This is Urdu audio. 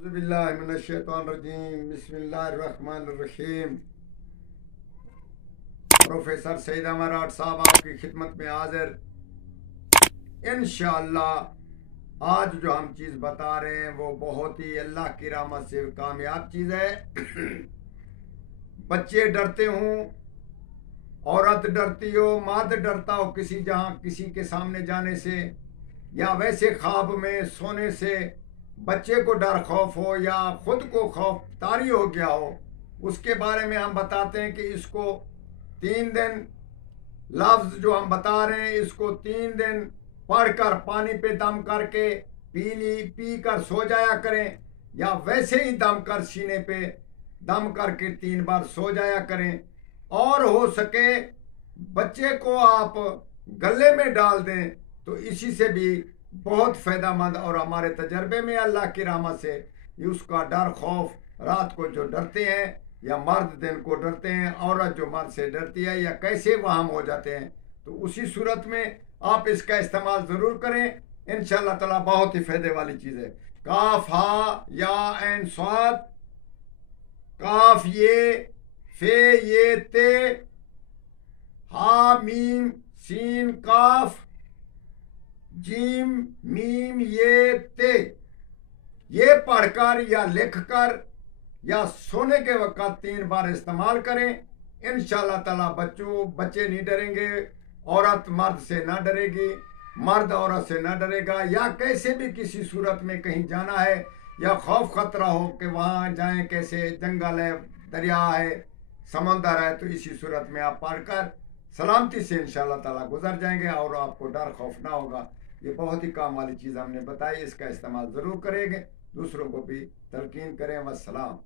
اعوذ باللہ من الشیطان الرجیم بسم اللہ الرحمن الرحیم۔ پروفیسر سعید امارات صاحب آپ کی خدمت میں حاضر۔ انشاءاللہ آج جو ہم چیز بتا رہے ہیں وہ بہت ہی اللہ کی رحمت سے کامیاب چیز ہے۔ بچے ڈرتے ہوں، عورت ڈرتی ہو، مرد ڈرتا ہو کسی کے سامنے جانے سے، یا ویسے خواب میں سونے سے بچے کو ڈر خوف ہو یا خود کو خوف طاری ہو گیا ہو، اس کے بارے میں ہم بتاتے ہیں کہ اس کو 3 دن لفظ جو ہم بتا رہے ہیں اس کو 3 دن پڑھ کر پانی پہ دم کر کے پی کر سو جایا کریں، یا ویسے ہی دم کر سینے پہ دم کر کے 3 بار سو جایا کریں، اور ہو سکے بچے کو آپ گلے میں ڈال دیں تو اسی سے بھی بہت فائدہ مند، اور ہمارے تجربے میں اللہ کی رحمت سے اس کا ڈر خوف رات کو جو ڈرتے ہیں، یا مرد دن کو ڈرتے ہیں، عورت جو مرد سے ڈرتی ہے یا کیسے وہم ہو جاتے ہیں، تو اسی صورت میں آپ اس کا استعمال ضرور کریں انشاءاللہ تعالی، بہت ہی فائدے والی چیز ہے۔ کاف ہا یا عین صاد، کاف یہ، فے یہ تے، ہا میم سین کاف، جیم میم یہ تے، یہ پڑھ کر یا لکھ کر یا سونے کے وقت 3 بار استعمال کریں انشاءاللہ تعالی۔ بچے نہیں ڈریں گے، عورت مرد سے نہ ڈرے گی، مرد عورت سے نہ ڈرے گا، یا کیسے بھی کسی صورت میں کہیں جانا ہے یا خوف خطرہ ہو کہ وہاں جائیں کیسے، جنگل ہے، دریا ہے، سمندر ہے، تو اسی صورت میں آپ پڑھ کر سلامتی سے انشاءاللہ تعالی گزر جائیں گے اور آپ کو ڈر خوف نہ ہوگا۔ یہ بہت ہی کام والی چیز ہم نے بتائی، اس کا استعمال ضرور کریں گے، دوسروں کو بھی تلقین کریں۔ والسلام۔